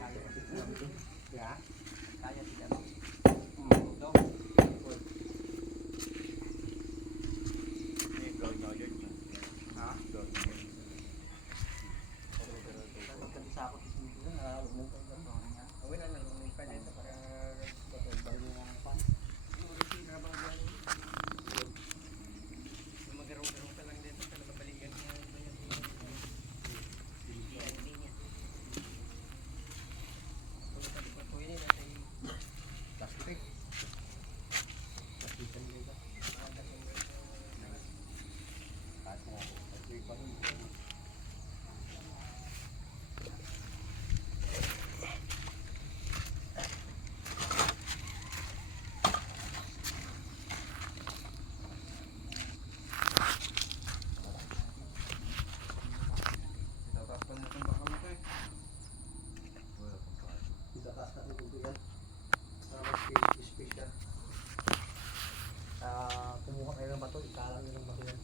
Ya. Kaya tidak. Dong. Ini gawin aja gitu. Ha? Gawin. Sa ako dito na lumong ka ba niya. Awin na lang pa dito para babal mo ang pan. Magaro-garo ka lang dito para babalikan niya. Plastic. Plastic kan dito. Kahit mo, plastic pa rin. Itataas natin kung bigan. Para mag-space siya. Kumuha kayo ng bato, ikalang nyo ng bato yan.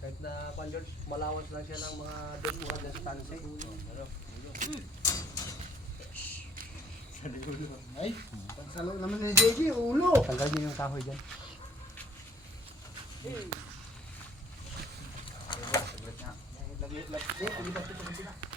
Kahit na Pan George, malawas lang siya ng mga depuhan na stanse. Ay, Pagsalo naman ni JJ, ulo! Tanggal niyo yung kahoy dyan.